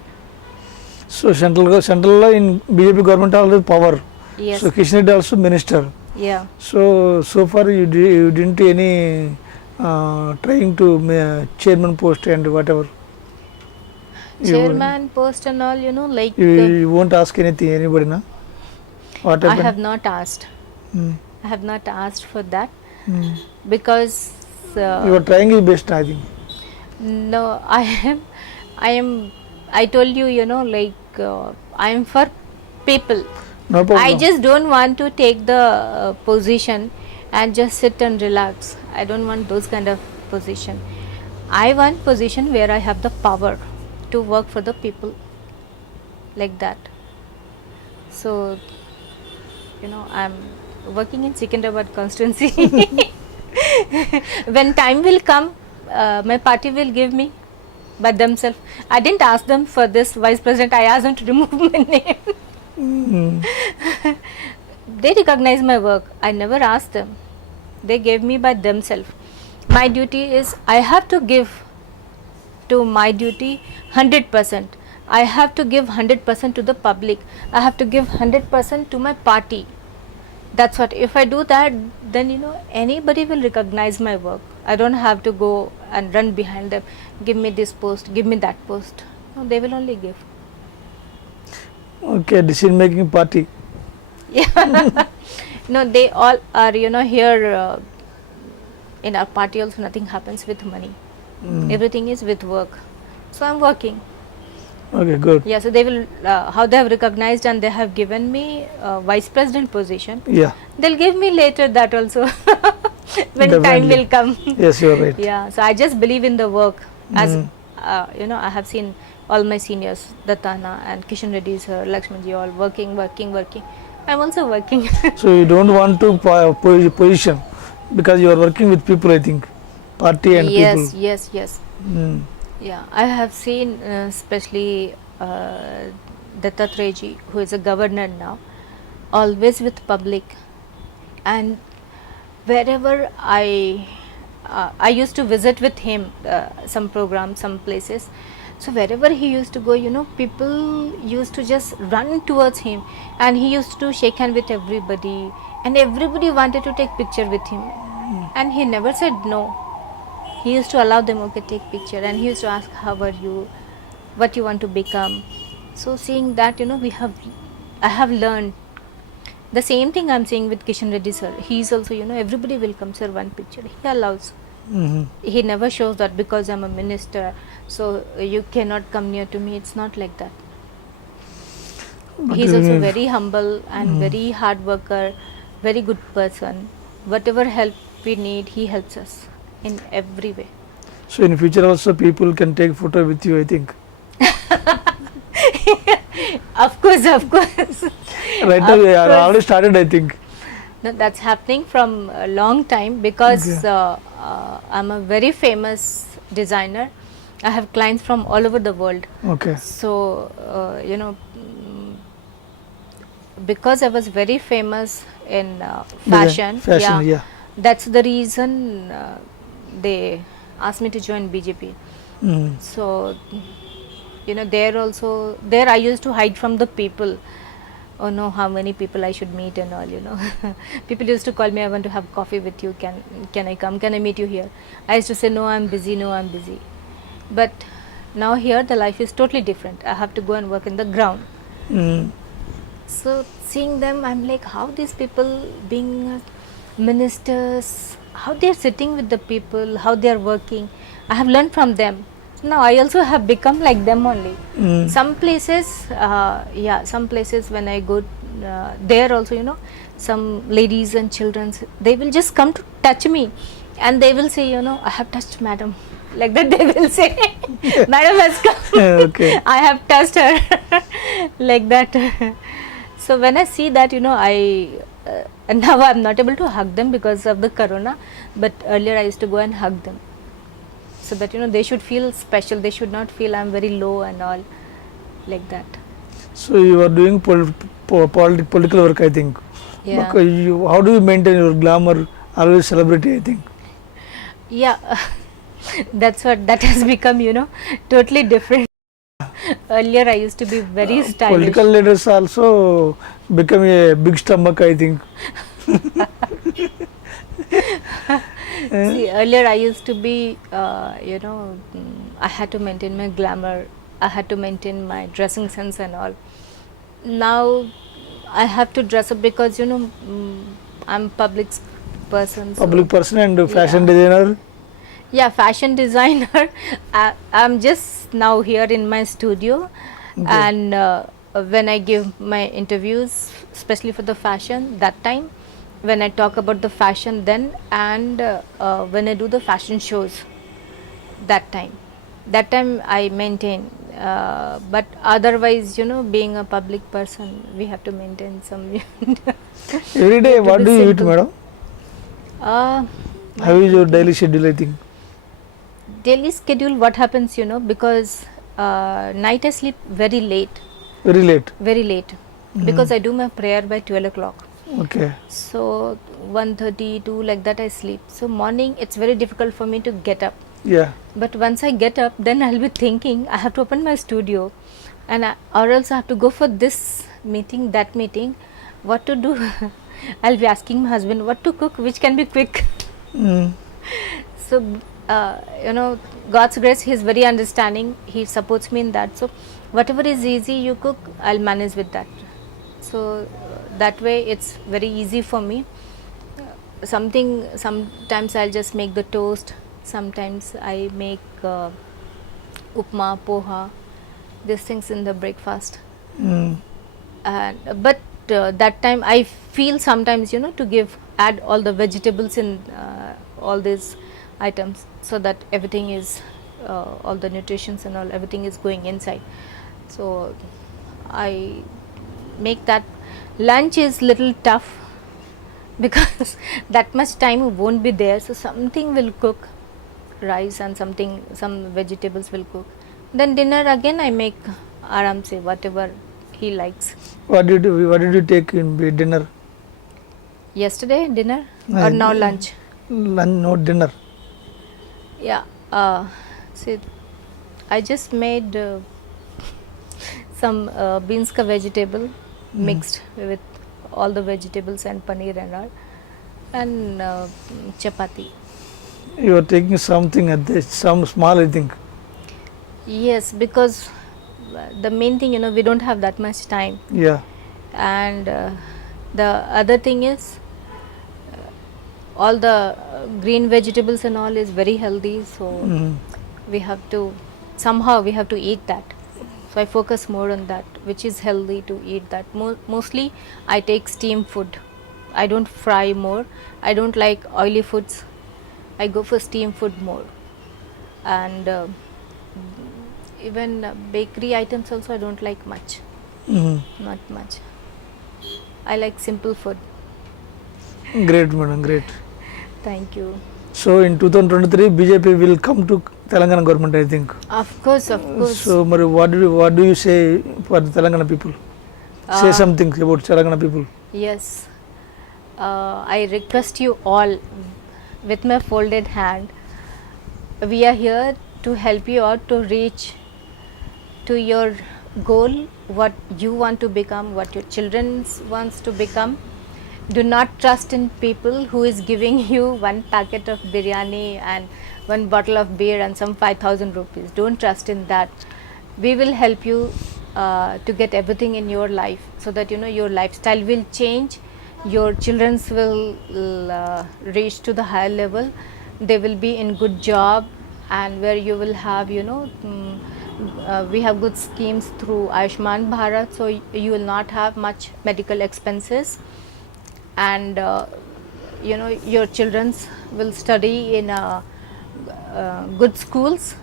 So central in BJP government always power. Yes. So Kishan Reddy also minister. Yeah. So far you didn't any trying to chairman post and whatever. Chairman post and all, like You won't ask anything, anybody, na? What I happened? have not asked. Hmm. I have not asked for that Hmm. because You are trying your best, I think. no, I told you, like I am for people. No problem. I just don't want to take the position and just sit and relax. I don't want those kind of position. I want position where I have the power to work for the people, like that. So, I'm working in Secunderabad constituency. When time will come, my party will give me by themselves. I didn't ask them for this vice president. I asked them to remove my name. They recognize my work. I never asked them. They gave me by themselves. My duty is I have to give to my duty 100%. I have to give 100% to the public. I have to give 100% to my party. That's what, if I do that, then anybody will recognize my work. I don't have to go and run behind them, give me this post, give me that post. No, they will only give. Okay, decision making party. Yeah. No, they all are, here in our party also nothing happens with money. Everything is with work. So I'm working. Okay, good. Yeah, so they will, how they have recognized and they have given me vice president position. Yeah. They'll give me later that also when time Definitely. will come. Yes, you are right. Yeah, so I just believe in the work. As I have seen all my seniors, Dattana and Kishan Reddy sir, Lakshmanji, all working. I'm also working. So you don't want to position because you are working with people, I think, party and Yes, people. yes. Mm. Yeah, I have seen especially Dattatreya ji, who is a governor now, always with public, and wherever I used to visit with him some programs, some places. So wherever he used to go, people used to just run towards him, and he used to shake hand with everybody, and everybody wanted to take picture with him, and he never said no. He used to allow them, okay, take picture, and he used to ask, how are you, what you want to become. So seeing that, I have learned the same thing I'm saying with Kishan Reddy sir. He's also, everybody will come, sir, one picture. He allows. Mhm. He never shows that because I'm a minister, so you cannot come near to me. It's not like that. But He's you also need- very humble and very hard worker, very good person. Whatever help we need, he helps us in every way. So in future also people can take photo with you, I think. Of course. Right now Of we are course. already started, I think. No, that's happening from a long time because Okay. I'm a very famous designer. I have clients from all over the world. Okay. So, because I was very famous in fashion, Fashion, yeah. that's the reason they asked me to join BJP. Mm. So, there I used to hide from the people. Oh no, how many people I should meet and all. People used to call me, I want to have coffee with you, can I come, can I meet you here? I used to say, no, I'm busy. But now here the life is totally different. I have to go and work in the ground. Mm. So seeing them, I'm like, how these people being ministers, how they are sitting with the people, how they are working. I have learned from them. Now I also have become like them only. Mm. Some places, some places when I go there also, some ladies and children, they will just come to touch me, and they will say, I have touched madam. Like that they will say, madam has come. Okay. I have touched her. Like that. So when I see that, and now I'm not able to hug them because of the corona, but earlier I used to go and hug them. So that they should feel special, they should not feel I'm very low and all, like that. So you are doing political work, I think. Yeah. Because how do you maintain your glamour? Always celebrity, I think. Yeah. That's what, that has become, totally different. Earlier I used to be very stylish. Political leaders also become a big stomach, I think. See, earlier I used to be, I had to maintain my glamour, I had to maintain my dressing sense and all. Now I have to dress up because, I'm public person. so- Public person and fashion Yeah. designer. Yeah, fashion designer. I'm just now here in my studio, and when I give my interviews, especially for the fashion, that time when I talk about the fashion, then and when I do the fashion shows, that time I maintain. But otherwise, being a public person, we have to maintain some. Every day, have to what be do you eat, simple. madam? How is your daily schedule, I think? Daily schedule, what happens, because night I sleep very late, Very late. because I do my prayer by 12 o'clock. Okay. So 1:30 to like that I sleep. So morning it's very difficult for me to get up. Yeah. But once I get up, then I'll be thinking I have to open my studio, and or else I have to go for this meeting, that meeting, what to do. I'll be asking my husband what to cook, which can be quick. Mm. So, you know, God's grace, He's very understanding. He supports me in that. So, whatever is easy you cook, I'll manage with that. So, that way it's very easy for me. Sometimes I'll just make the toast. Sometimes I make upma, poha, these things in the breakfast. Mm. But that time I feel sometimes, you know, to add all the vegetables in all these items, so that everything is all the nutritions and all, everything is going inside. So I make that. Lunch is little tough because that much time won't be there, so something will cook, rice and some vegetables will cook. Then dinner again I make aram se, whatever he likes. What did you take in dinner? Yesterday dinner or now lunch? Lunch, no dinner. Yeah, see, I just made some beans ka vegetable mixed with all the vegetables and paneer and all, and chapati. You are taking something at this, some small, I think. Yes, because the main thing, you know, we don't have that much time. Yeah. And the other thing is all the green vegetables and all is very healthy, so Mm. we have to eat that. So I focus more on that, which is healthy to eat that. Mostly I take steam food. I don't fry more. I don't like oily foods. I go for steam food more. And even bakery items also I don't like much. Mm. Not much. I like simple food. Great, madam, great. Thank you. So in 2023, BJP will come to Telangana government, I think. Of course. So, Mari, what do you say for the Telangana people? Say something about Telangana people. Yes. I request you all with my folded hand. We are here to help you out to reach to your goal, what you want to become, what your children wants to become. Do not trust in people who is giving you one packet of biryani and one bottle of beer and some 5,000 rupees. Don't trust in that. We will help you to get everything in your life, so that, you know, your lifestyle will change, your children's will reach to the higher level, they will be in good job, and where you will have, you know, we have good schemes through Ayushman Bharat, so you will not have much medical expenses, and you know, your children will study in good schools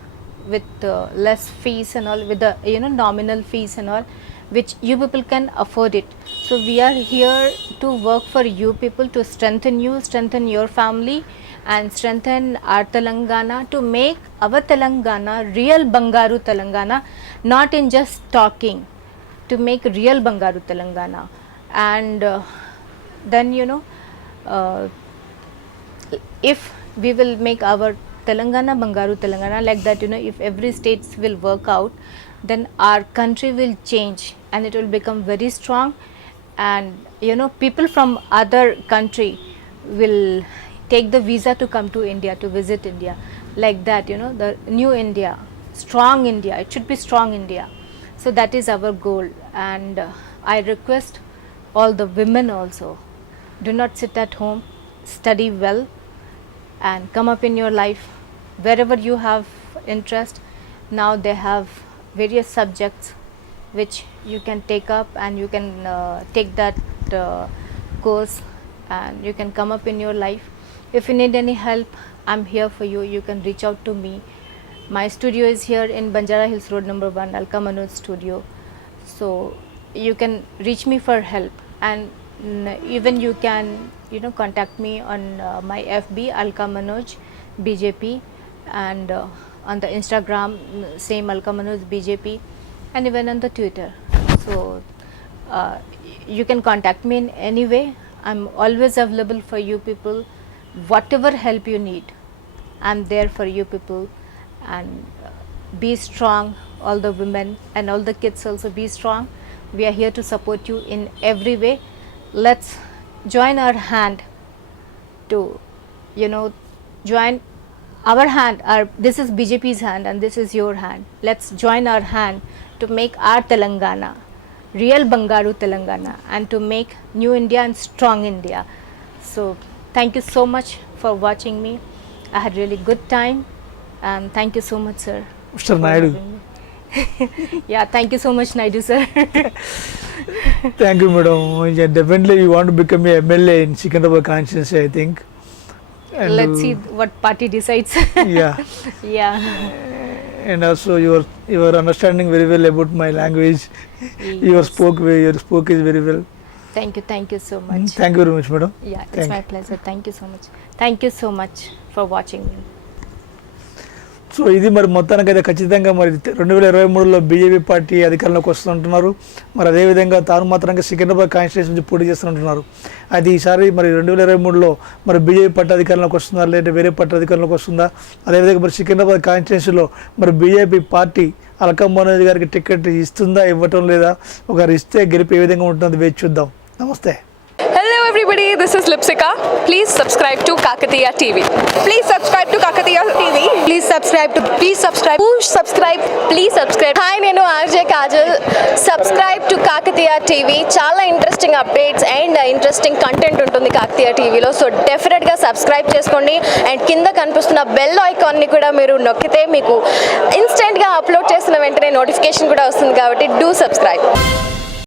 with less fees and all, with the, you know, nominal fees and all, which you people can afford it. So we are here to work for you people, to strengthen you, strengthen your family, and strengthen our Telangana, to make our Telangana real Bangaru Telangana, not in just talking, to make real Bangaru Telangana. And then, you know, if we will make our Telangana Bangaru Telangana like that, you know, if every states will work out, then our country will change and it will become very strong, and, you know, people from other country will take the visa to come to India, to visit India, like that, you know, the new India, strong India, it should be strong India. So that is our goal, and I request all the women also, do not sit at home, study well and come up in your life wherever you have interest. Now they have various subjects which you can take up, and you can take that course, and you can come up in your life. If you need any help, I'm here for you. You can reach out to me. My studio is here in Banjara Hills Road number 1, Alka Manoj Studio. So you can reach me for help, and even you can, you know, contact me on my FB Alka Manoj BJP, and on the Instagram same Alka Manoj BJP, and even on the Twitter. So you can contact me in any way. I'm always available for you people. Whatever help you need, I'm there for you people. And be strong, all the women and all the kids also, be strong. We are here to support you in every way. Let's join our hand to, join our hand. This is BJP's hand and this is your hand. Let's join our hand to make our Telangana real Bangaru Telangana and to make new India and strong India. So thank you so much for watching me. I had really good time and thank you so much, sir. Mr. for Naidu. having me. Yeah, thank you so much, Naidu sir. Thank you, madam. Yeah, definitely you want to become a MLA in Secunderabad constituency, I think. And Let's see what party decides. Yeah, Yeah. and also you are understanding very well about my language. Your Yes. spoke is very well. Thank you so much. Thank you very much, madam. Yeah, it's Thank my you. pleasure. Thank you so much. Thank you so much for watching me. So ఇది మరి మొత్తానికైతే ఖచ్చితంగా మరి 2023లో BJP party అధికారంలోకి వస్తుంటున్నారు. మరి అదేవిధంగా తాను మాత్రంగా సికింద్రాబాద్ కాన్స్టిట్యూన్సీ నుంచి పోటీ చేస్తుంటున్నారు. అది ఈసారి మరి 2023లో మరి బీజేపీ పార్టీ అధికారంలోకి వస్తుందా లేదంటే వేరే పార్టీ అధికారంలోకి వస్తుందా, అదేవిధంగా మరి సికింద్రాబాద్ కాన్స్టిట్యూన్సీలో మరి బీజేపీ పార్టీ అల్కా మనోజ్ గారికి టికెట్ ఇస్తుందా ఇవ్వటం లేదా, ఒకరు ఇస్తే గెలిపి ఏ విధంగా ఉంటుందో వేచి చూద్దాం. నమస్తే. Hello everybody, this is Lipsika. Please subscribe to Kakatiya TV. Please subscribe to Kakatiya TV. Please subscribe. Push subscribe. Please subscribe. Hi, nenu RJ Kajal. Subscribe to Kakatiya TV. Chala interesting updates and interesting content untundi Kakatiya TV lo. So definitely ga subscribe cheskondi and kinda kanipustunna bell icon ni kuda meeru nokkite meeku instant ga upload chesina ventane notification kuda vastundi kabatti do subscribe.